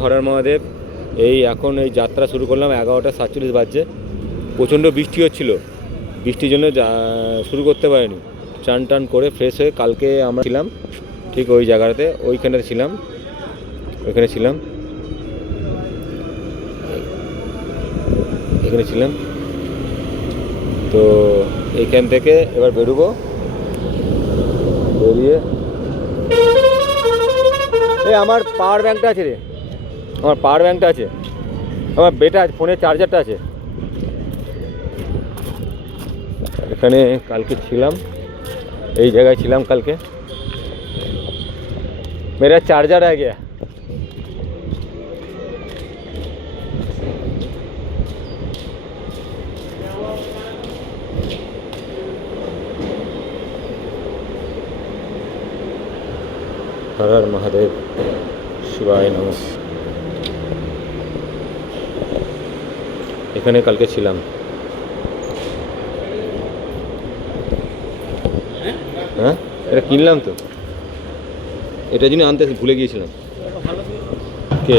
হর মহাদেব। এই এখন এই যাত্রা শুরু করলাম, 11:47 বাজছে। প্রচণ্ড বৃষ্টি হচ্ছিল, বৃষ্টির জন্য শুরু করতে পারিনি। চান টান করে ফ্রেশ হয়ে কালকে আমরা ছিলাম ঠিক ওই জায়গাটাতে, ওইখানটাতে ছিলাম, এখানে ছিলাম। তো এইখান থেকে এবার বেরোবো, বেরিয়ে এই আমার পাওয়ার ব্যাংকটা আছে রে, আমার পাওয়ার ব্যাংকটা আছে, আমার বেটা ফোনের চার্জারটা আছে এখানে। কালকে ছিলাম এই জায়গায় ছিলাম কালকে। मेरा चार्जर आ गया। हर हर महादेव, शिवाय नमः। এখানে কালকে ছিলাম। হ্যাঁ, এটা কিনলাম তো, এটা জন্য আনতে ভুলে গিয়েছিলাম। কে?